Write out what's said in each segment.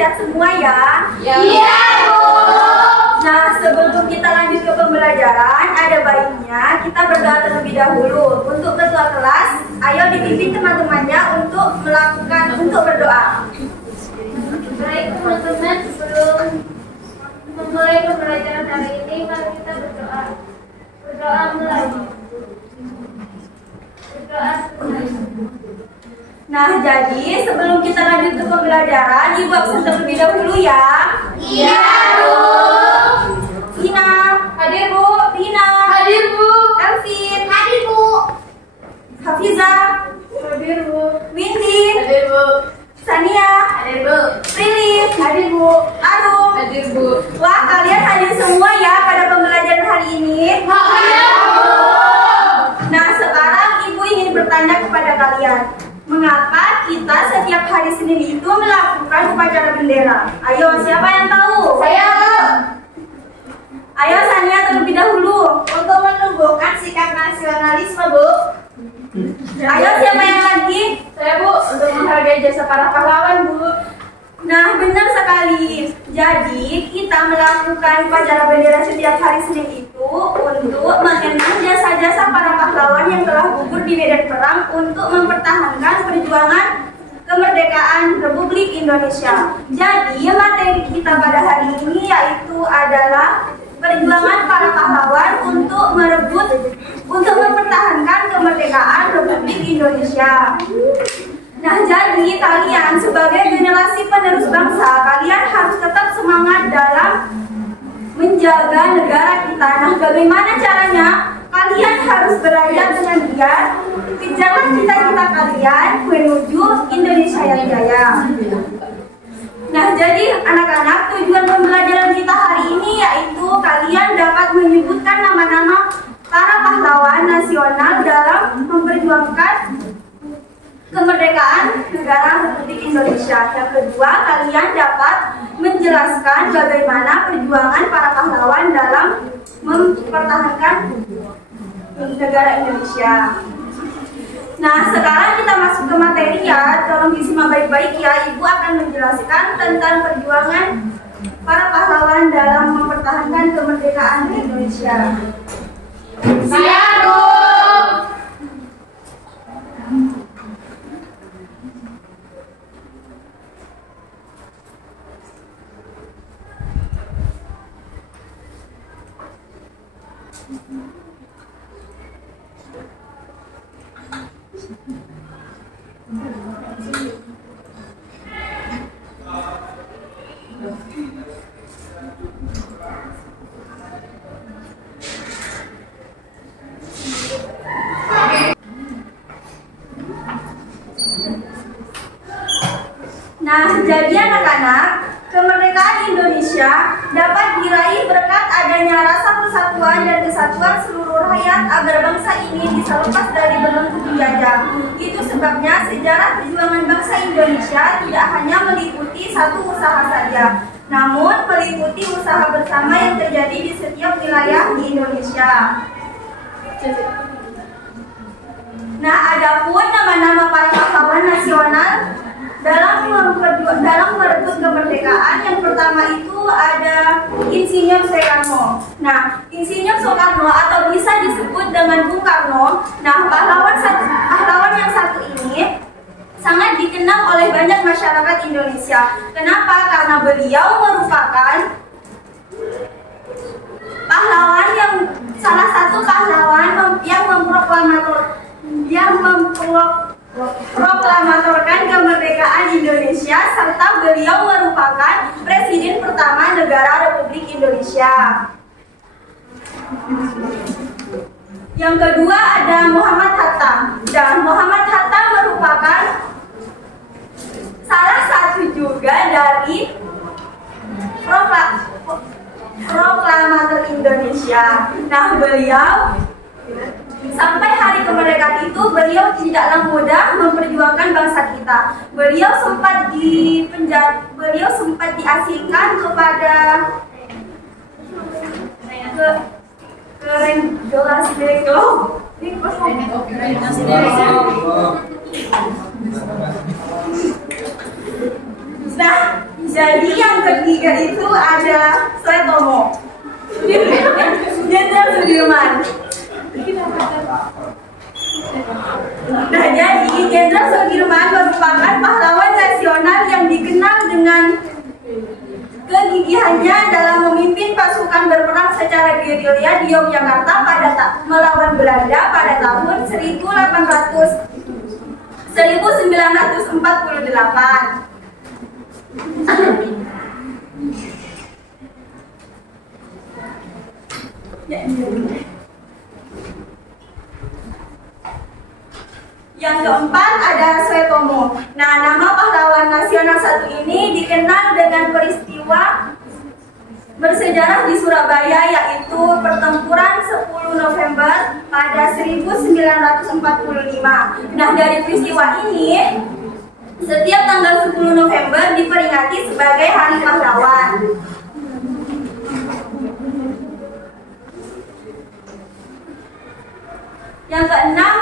sehat-sehat semua ya. Iya, Bu. Nah, sebelum kita lanjut ke pembelajaran, ada baiknya kita berdoa terlebih dahulu. Untuk ketua kelas, ayo dipimpin teman-temannya untuk berdoa. Baik teman-teman, sebelum memulai pembelajaran hari ini, mari kita berdoa. Berdoa mulai. Berdoa selesai. Nah, jadi sebelum kita lanjut ke pembelajaran, Ibu absen terlebih dahulu ya. Iya, Bu. Tina, hadir Bu. Tina, Hadir, Bu. Elvin, Hadir, Bu. Hafiza, Hadir, Bu. Windy, Hadir, Bu. Sania, Hadir, Bu. Prilly, Hadir, Bu. Arum. Hadir, Bu. Wah, kalian hadir semua ya pada pembelajaran hari ini. Hadir, Bu. Nah, sekarang Ibu ingin bertanya kepada kalian, mengapa kita setiap hari Senin itu melakukan upacara bendera? Ayo, siapa yang tahu? Saya, Bu. Ayo, Sania terlebih dahulu. Untuk menumbuhkan sikap nasionalisme, Bu. Ayo, siapa yang lagi? Saya, Bu. Untuk menghargai jasa para pahlawan, Bu. Nah, benar sekali. Jadi, kita melakukan upacara bendera setiap hari Senin itu untuk mengenang jasa-jasa para pahlawan yang telah gugur di medan perang untuk mempertahankan perjuangan kemerdekaan Republik Indonesia. Jadi, materi kita pada hari ini yaitu adalah perjuangan para pahlawan untuk mempertahankan kemerdekaan Republik Indonesia. Nah, jadi kalian sebagai generasi penerus bangsa, kalian harus tetap semangat dalam menjaga negara kita. Nah, bagaimana caranya? Kalian harus belajar dengan giat, kejarlah cita-cita kalian menuju Indonesia yang jaya. Nah, jadi anak-anak, tujuan pembelajaran kita hari ini yaitu kalian dapat menyebutkan nama-nama para pahlawan nasional dalam memperjuangkan kemerdekaan negara Republik Indonesia. Yang kedua, kalian dapat menjelaskan bagaimana perjuangan para pahlawan dalam mempertahankan negara Indonesia. Nah, sekarang kita masuk ke materi ya. Tolong disimak baik-baik ya. Ibu akan menjelaskan tentang perjuangan para pahlawan dalam mempertahankan kemerdekaan Indonesia. Siap, Bu. Nah, jadi anak-anak, kemerdekaan Indonesia dapat diraih berkat adanya rasa persatuan dan kesatuan seluruh rakyat agar bangsa ini bisa lepas dari belenggu penjajah. Itu sebabnya sejarah perjuangan bangsa Indonesia tidak hanya meliputi satu usaha saja, namun meliputi usaha bersama yang terjadi di setiap wilayah di Indonesia. Nah, adapun nama-nama para pahlawan nasional dalam merebut kemerdekaan, yang pertama itu ada Insinyur Soekarno. Nah, Insinyur Soekarno atau bisa disebut dengan Bung Karno. Nah, pahlawan yang satu ini sangat dikenal oleh banyak masyarakat Indonesia. Kenapa? Karena beliau merupakan salah satu pahlawan yang memproklamatorkan kemerdekaan Indonesia, serta beliau merupakan presiden pertama negara Republik Indonesia. Yang kedua ada Muhammad Hatta. Dan Muhammad Hatta merupakan salah satu juga dari proklamator Indonesia. Nah, beliau sampai hari kemerdekaan itu beliau tidaklah mudah memperjuangkan bangsa kita. Beliau sempat diasingkan kepada Nah, Jadi yang ketiga itu ada Suetomo, Jenderal Sudirman. Nah, jadi Jenderal Sudirman merupakan pahlawan nasional yang dikenal dengan kegigihannya dalam memimpin pasukan berperang secara gerilya di Yogyakarta melawan Belanda pada tahun 1948. Yang keempat ada Suetomo. Nah, nama pahlawan nasional satu ini dikenal dengan peristiwa bersejarah di Surabaya, yaitu pertempuran 10 November pada 1945. Nah, dari peristiwa ini, setiap tanggal 10 November diperingati sebagai Hari Pahlawan. Yang keenam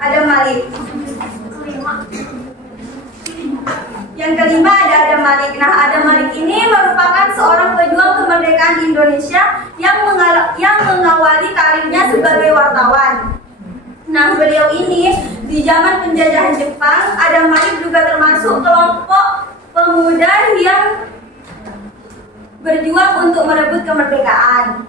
ada Malik. Yang kelima ada Adam Malik. Nah, Adam Malik ini merupakan seorang pejuang kemerdekaan Indonesia yang mengawali karirnya sebagai wartawan. Nah, beliau ini di zaman penjajahan Jepang, Adam Malik juga termasuk kelompok pemuda yang berjuang untuk merebut kemerdekaan.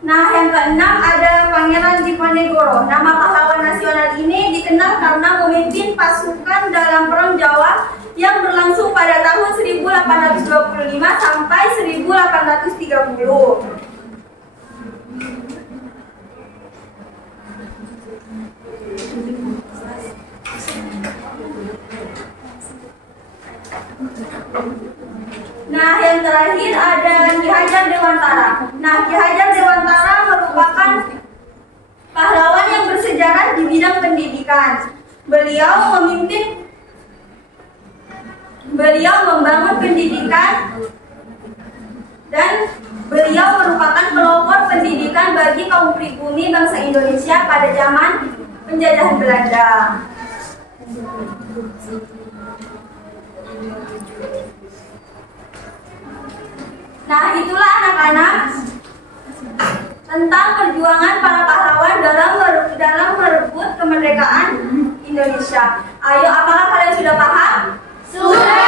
Nah, yang keenam ada Pangeran Diponegoro. Nama pahlawan nasional ini dikenal karena memimpin pasukan dalam Perang Jawa yang berlangsung pada tahun 1825 sampai 1830. Nah, yang terakhir ada Ki Hajar Dewantara. Nah, Ki Hajar Dewantara merupakan pahlawan yang bersejarah di bidang pendidikan. Beliau membangun pendidikan dan beliau merupakan pelopor pendidikan bagi kaum pribumi bangsa Indonesia pada zaman penjajahan Belanda. Nah, itulah anak-anak tentang perjuangan para pahlawan dalam merebut kemerdekaan Indonesia. Ayo, apakah kalian sudah paham? Sudah.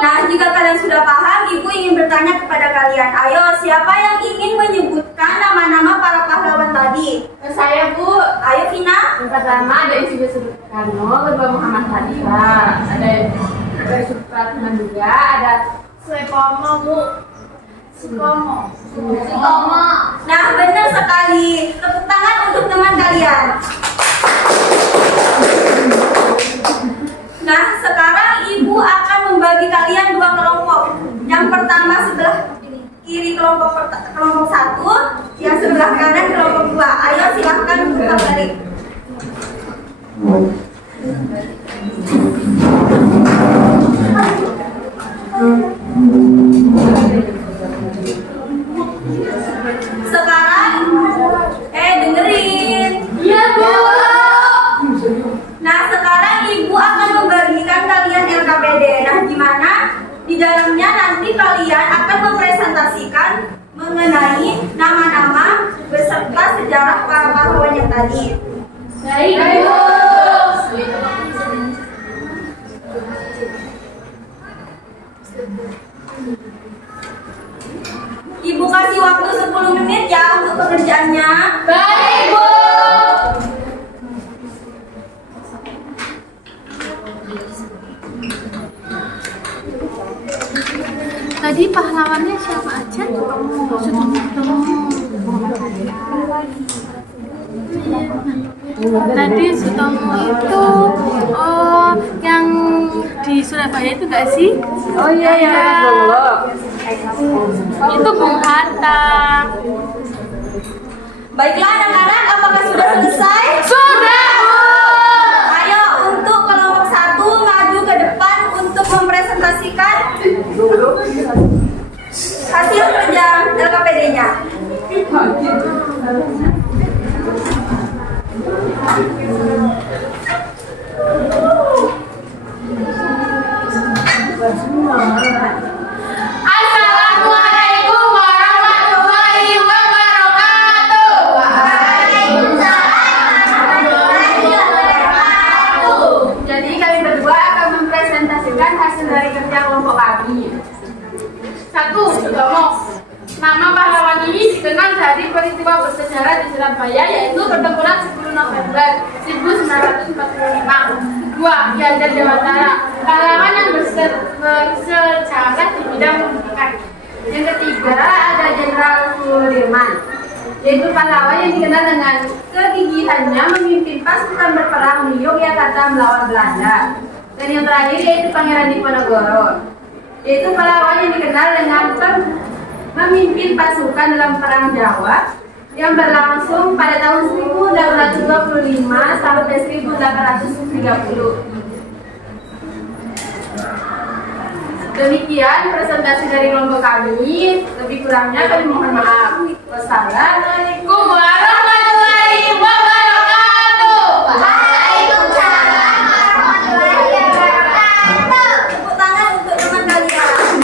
Nah, jika kalian sudah paham, Ibu ingin bertanya kepada kalian. Ayo, siapa yang ingin menyebutkan nama-nama para pahlawan tadi? Saya, Bu. Ayo, Vina. Yang pertama ada Insinyur Soekarno, kedua Muhammad Hatta, ada Supratman juga, ada Suetomo, Bu. Sutomo. Nah, benar sekali. Tepuk tangan untuk teman kalian. Nah, sekarang Ibu akan membagi kalian dua kelompok. Yang pertama sebelah kiri kelompok satu, yang sebelah kanan kelompok dua. Ayo, silahkan buka balik. Sekarang, dengerin. Iya, Bu. Nah, sekarang Ibu akan membagikan kalian LKPD. Nah, gimana? Di dalamnya nanti kalian akan mempresentasikan mengenai nama-nama beserta sejarah para pahlawan yang tadi. Baik, Bu. Ibu kasih waktu 10 menit ya untuk pekerjaannya. Baik, Bu. Tadi pahlawannya siapa aja? Tadi Sutomo itu yang di Surabaya itu gak sih? Oh iya, Ya. Itu Bung Hatta. Baiklah anak-anak, apakah sudah selesai? Sudah, Bu. Ayo, untuk kelompok satu maju ke depan untuk mempresentasikan hasil kerja LKPD-nya. peristiwa bersejarah di Surabaya, yaitu pertempuran 10 November 1945. Kedua, Ki Hajar Dewantara, pahlawan yang bersejarah di bidang pendidikan. Yang ketiga, ada Jenderal Sudirman, yaitu pahlawan yang dikenal dengan kegigihannya memimpin pasukan berperang di Yogyakarta melawan Belanda. Dan yang terakhir yaitu Pangeran Diponegoro, yaitu pahlawan yang dikenal dengan memimpin pasukan dalam Perang Jawa yang berlangsung pada tahun 1825 sampai 1830. Demikian presentasi dari kelompok kami. Lebih kurangnya kami mohon maaf. Wassalamualaikum warahmatullahi wabarakatuh. Waalaikumsalam warahmatullahi wabarakatuh. Tepuk tangan untuk teman kalian.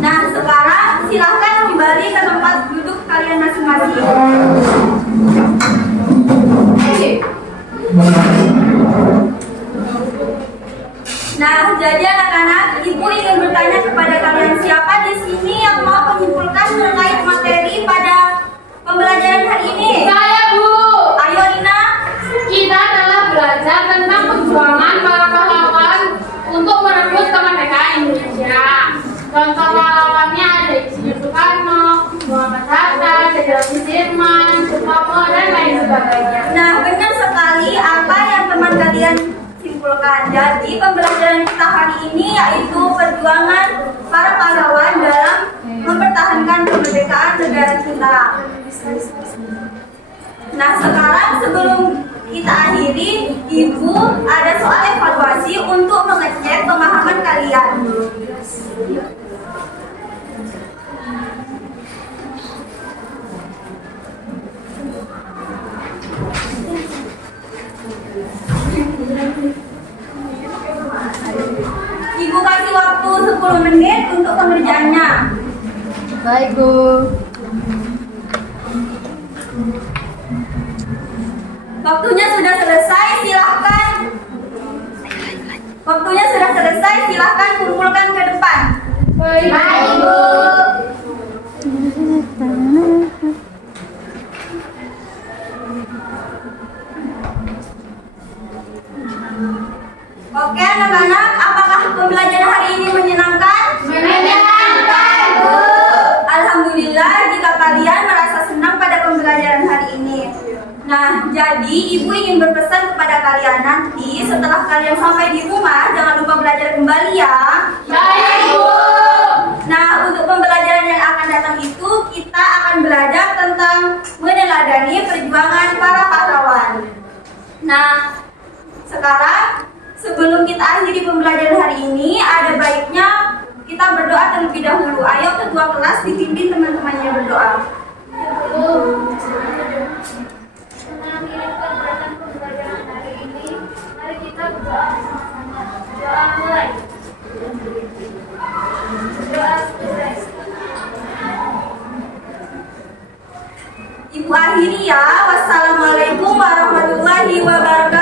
Nah, sekarang silahkan kembali ke tempat duduk kalian masing-masing. Nah, jadi anak-anak, ibu ingin bertanya kepada kalian, siapa di sini yang mau menyimpulkan mengenai materi pada pembelajaran hari ini? Saya, Bu. Ayo, Rina. Kita adalah belajar tentang perjuangan para pahlawan untuk merebut kemerdekaan Indonesia. Contoh pahlawannya ada Insinyur Soekarno, Muhammad Hatta, Jenderal Sudirman, Soekarno, dan lain sebagainya. Nah, benar sekali apa yang teman kalian simpulkan. Jadi pembelajaran kita hari ini yaitu perjuangan para pahlawan dalam mempertahankan kemerdekaan negara kita. Nah, sekarang sebelum kita akhiri, Ibu ada soal evaluasi untuk mengecek pemahaman kalian. Ibu kasih waktu 10 menit untuk pengerjaannya. Baik, Bu. Waktunya sudah selesai, silahkan. Waktunya sudah selesai, silahkan kumpulkan ke depan. Baik, Bu. Oke anak-anak, apakah pembelajaran hari ini menyenangkan? Menyenangkan, Bu. Alhamdulillah jika kalian merasa senang pada pembelajaran hari ini. Nah, jadi ibu ingin berpesan kepada kalian nanti setelah kalian sampai di rumah, jangan lupa belajar kembali ya. Baik, Bu. Nah, untuk pembelajaran yang akan datang itu kita akan belajar tentang meneladani perjuangan para pahlawan. Nah, sekarang sebelum kita akhiri pembelajaran hari ini, ada baiknya kita berdoa terlebih dahulu. Ayo ketua kelas dipimpin teman-temannya berdoa. Mengakhiri pembelajaran hari ini, mari kita berdoa bersama-sama. Doa mulai. Doa selesai. Ibu akhiri ya. Wassalamualaikum warahmatullahi wabarakatuh.